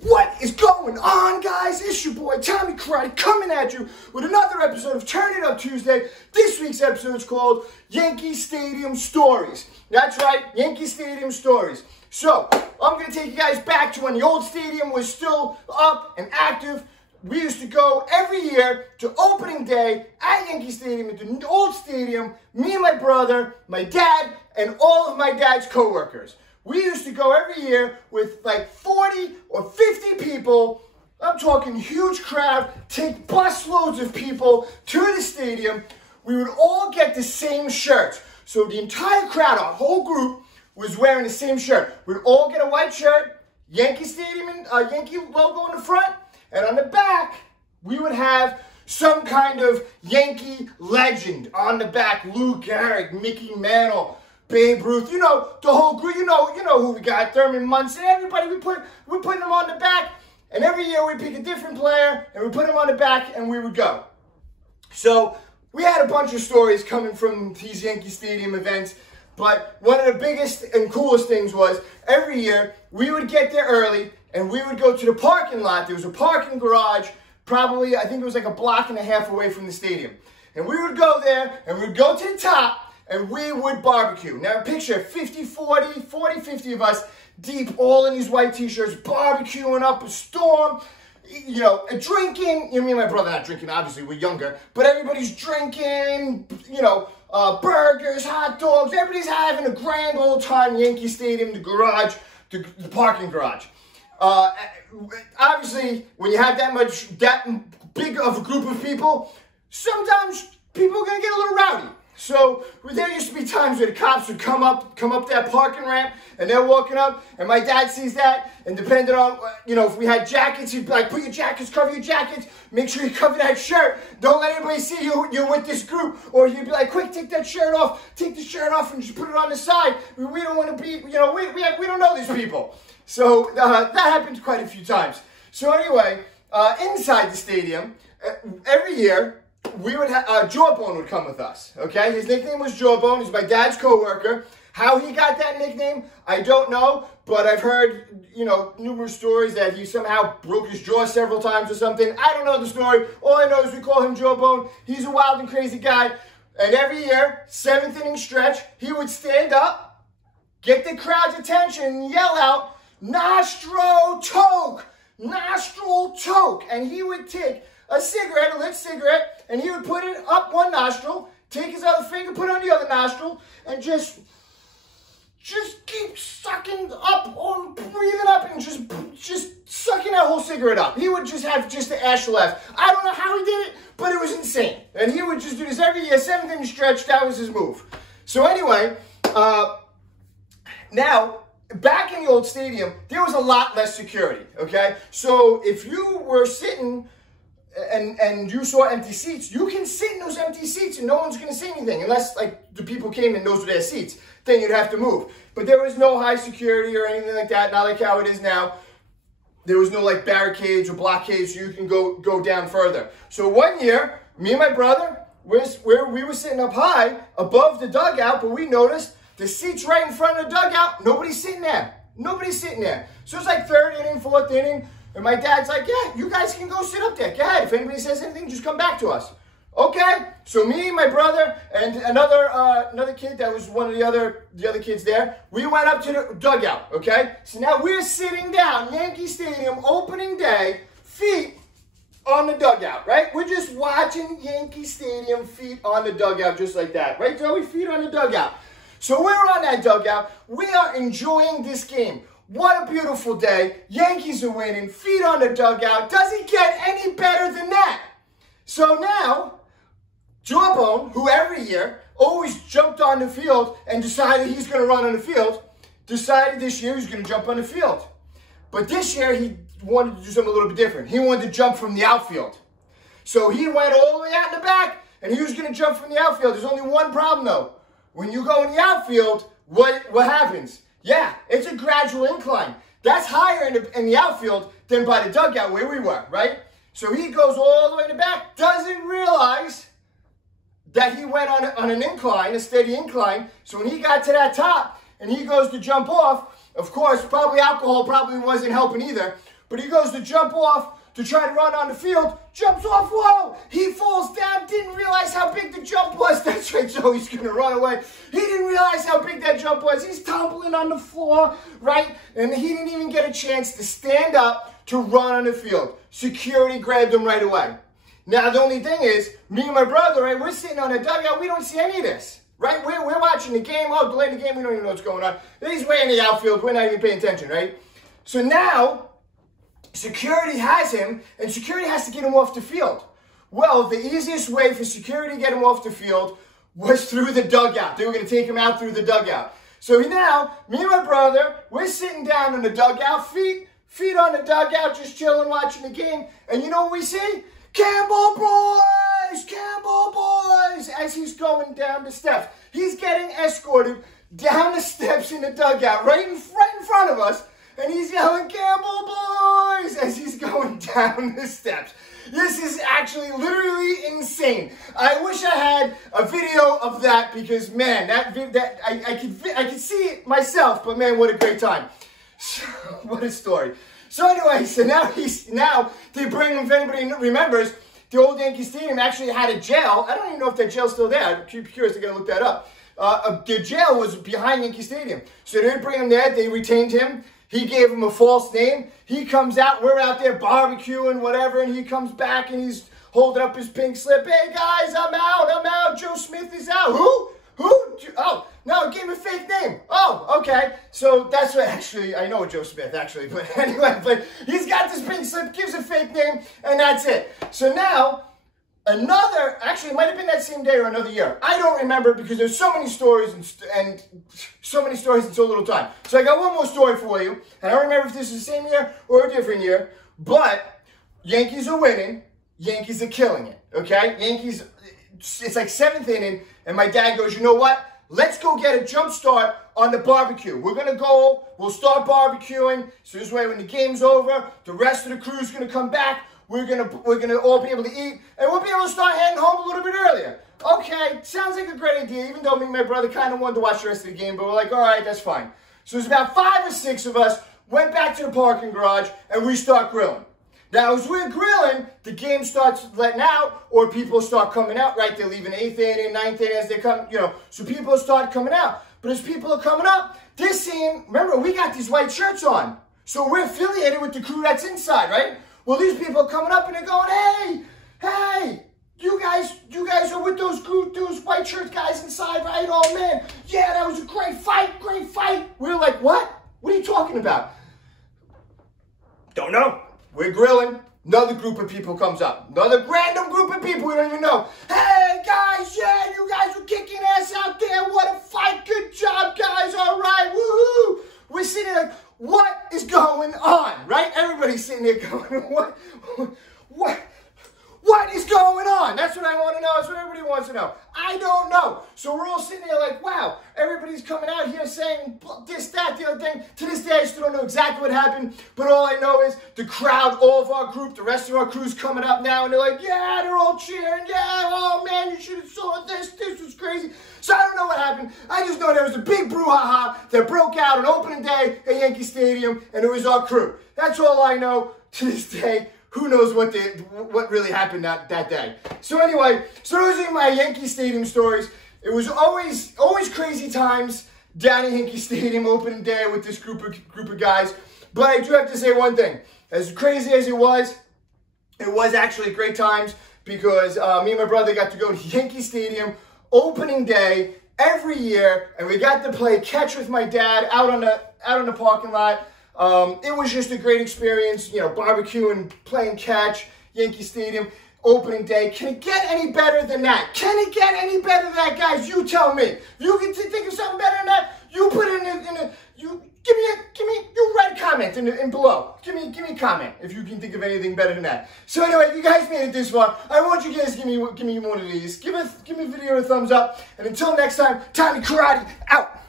What is going on, guys? It's your boy Tommy Karate coming at you with another episode of Turn It Up Tuesday. This week's episode is called Yankees Stadium Stories. That's right, Yankees Stadium Stories. So, I'm going to take you guys back to when the old stadium was still up and active. We used to go every year to opening day at Yankee Stadium, at the old stadium, me and my brother, my dad, and all of my dad's co-workers. We used to go every year with like 40 or 50 people. I'm talking huge crowd, take bus loads of people to the stadium. We would all get the same shirts. So the entire crowd, our whole group, was wearing the same shirt. We'd all get a white shirt, Yankee Stadium, and Yankee logo in the front, and on the back, we would have some kind of Yankee legend on the back. Lou Gehrig, Mickey Mantle, Babe Ruth, you know, the whole group, you know who we got, Thurman Munson, everybody, we're putting them on the back, and every year we pick a different player, and we put them on the back, and we would go. So, we had a bunch of stories coming from these Yankee Stadium events, but one of the biggest and coolest things was, every year, we would get there early, and we would go to the parking lot. There was a parking garage, probably, I think it was like a block and a half away from the stadium. And we would go there, and we would go to the top, and we would barbecue. Now picture 50, 50 of us deep, all in these white t-shirts, barbecuing up a storm, you know, drinking. You know, me and my brother not drinking, obviously, we're younger, but everybody's drinking, you know, burgers, hot dogs, everybody's having a grand old time. Yankee Stadium, the garage, the parking garage. Obviously, when you have that big of a group of people, sometimes people are going to get a little rowdy. So there used to be times where the cops would come up that parking ramp, and they're walking up, and my dad sees that, and depending on, you know, if we had jackets, he'd be like, put your jackets, cover your jackets, make sure you cover that shirt, don't let anybody see you're with this group, or he'd be like, quick, take that shirt off, take the shirt off and just put it on the side. We don't want to be, you know, we don't know these people. So that happened quite a few times. So anyway, inside the stadium, every year, we would have, Jawbone would come with us, okay? His nickname was Jawbone. He's my dad's co-worker. How he got that nickname, I don't know, but I've heard, you know, numerous stories that he somehow broke his jaw several times or something. I don't know the story. All I know is we call him Jawbone. He's a wild and crazy guy. And every year, 7th inning stretch, he would stand up, get the crowd's attention, and yell out, "Nostro toke! Nostril toke!" And he would take a cigarette, a lit cigarette, and he would put it up one nostril, take his other finger, put it on the other nostril, and just keep sucking up, or breathing up, and just sucking that whole cigarette up. He would just have just the ash left. I don't know how he did it, but it was insane. And he would just do this every year, 7th inning stretch, that was his move. So anyway, now, back in the old stadium, there was a lot less security, okay? So if you were sitting and you saw empty seats, you can sit in those empty seats and no one's going to say anything unless like the people came and those were their seats. Then you'd have to move. But there was no high security or anything like that, not like how it is now. There was no like barricades or blockades so you can go down further. So one year, me and my brother, we were sitting up high above the dugout, but we noticed the seats right in front of the dugout, nobody's sitting there. Nobody's sitting there. So it's like 3rd inning, 4th inning. And my dad's like, yeah, you guys can go sit up there. Go ahead. If anybody says anything, just come back to us. Okay. So me, my brother, and another kid that was one of the other kids there, we went up to the dugout. Okay. So now we're sitting down, Yankee Stadium, opening day, feet on the dugout, right? We're just watching Yankee Stadium, feet on the dugout, just like that. Right, Joey? Feet on the dugout. So we're on that dugout. We are enjoying this game. What a beautiful day. Yankees are winning. Feet on the dugout. Does it get any better than that? So now, Jawbone, who every year always jumped on the field and decided he's going to run on the field, decided this year he's going to jump on the field. But this year he wanted to do something a little bit different. He wanted to jump from the outfield. So he went all the way out in the back and he was going to jump from the outfield. There's only one problem though. When you go in the outfield, what happens? Yeah, it's a gradual incline. That's higher in the outfield than by the dugout where we were, right? So he goes all the way in the back, doesn't realize that he went on an incline, a steady incline. So when he got to that top and he goes to jump off, Of course, probably alcohol probably wasn't helping either. But he goes to jump off to try to run on the field, jumps off, whoa! He falls down, didn't realize how big the jump was. That's right, so he's going to run away. He didn't realize how big that jump was. He's tumbling on the floor, right? And he didn't even get a chance to stand up to run on the field. Security grabbed him right away. Now, the only thing is, me and my brother, right, we're sitting on a dugout, we don't see any of this. Right? We're watching the game. Oh, delaying the game. We don't even know what's going on. He's way in the outfield. We're not even paying attention, right? So now, security has him, and security has to get him off the field. Well, the easiest way for security to get him off the field was through the dugout. They were going to take him out through the dugout. So now, me and my brother, we're sitting down in the dugout, feet on the dugout, just chilling, watching the game. And you know what we see? Campbell boys! Campbell boys! As he's going down the steps. He's getting escorted down the steps in the dugout, right in front of us. And he's yelling, Campbell boys! As he's going down the steps. This is actually literally insane. I wish I had a video of that because, man, I could see it myself, but man, what a great time. So, what a story. So anyway, so now they bring him, if anybody remembers, the old Yankees Stadium actually had a jail. I don't even know if that jail's still there. I'm curious to look that up. The jail was behind Yankee Stadium. So they bring him there. They retained him. He gave him a false name. He comes out. We're out there barbecuing, whatever, and he comes back and he's holding up his pink slip. Hey, guys, I'm out. Joe Smith is out. Who? Oh, no, he gave him a fake name. Oh, okay. So that's what, actually, I know Joe Smith, actually. But anyway, but he's got this pink slip, gives a fake name, and that's it. So now, actually, it might have been that same day or another year. I don't remember because there's so many stories and so many stories in so little time. So I got one more story for you. And I don't remember if this is the same year or a different year. But Yankees are winning. Yankees are killing it. Okay? Yankees, it's like 7th inning. And my dad goes, you know what? Let's go get a jump start on the barbecue. We're going to go. We'll start barbecuing. So this way, when the game's over, the rest of the crew's going to come back. We're gonna all be able to eat, and we'll be able to start heading home a little bit earlier. Okay, sounds like a great idea, even though me and my brother kind of wanted to watch the rest of the game, but we're like, all right, that's fine. So there's about 5 or 6 of us, went back to the parking garage, and we start grilling. Now, as we're grilling, the game starts letting out, or people start coming out, right? They leave in 8th inning, 9th inning as they come, so people start coming out. But as people are coming up, they're seeing, remember, we got these white shirts on. So we're affiliated with the crew that's inside, right? Well, these people are coming up and they're going, hey, you guys are with those white shirt guys inside, right? Oh, man, yeah, that was a great fight. We're like, what? What are you talking about? Don't know. We're grilling. Another group of people comes up. Another random group of people we don't even know. Hey, guys, yeah, you guys were kicking ass out there. What a fight. Good job, guys. All right, woohoo. We're sitting there like, what is going on, right? Everybody's sitting there going, what is going on? That's what I want to know. That's what everybody wants to know. I don't know. So we're all sitting there like, wow, everybody's coming out here saying this, that, the other thing. To this day, I still don't know exactly what happened, but all I know is the crowd, all of our group, the rest of our crew's coming up now, and they're like, yeah, they're all cheering. Yeah, oh, man, you should have saw this. This was crazy. So I don't know what happened. I just know there was a big brouhaha that broke out on opening day at Yankee Stadium, and it was our crew. That's all I know to this day. Who knows what really happened that day. So anyway, so those are my Yankee Stadium stories. It was always crazy times down at Yankee Stadium opening day with this group of guys. But I do have to say one thing. As crazy as it was actually great times because me and my brother got to go to Yankee Stadium opening day every year, and we got to play catch with my dad out on the parking lot. It was just a great experience, barbecuing, playing catch, Yankee Stadium, opening day. Can it get any better than that? Can it get any better than that, guys? You tell me. If you can think of something better than that, you put it you write a comment in below. Give me a comment if you can think of anything better than that. So anyway, if you guys made it this far, I want you guys to give me one of these. Give me video a thumbs up, and until next time, Tommy Karate out.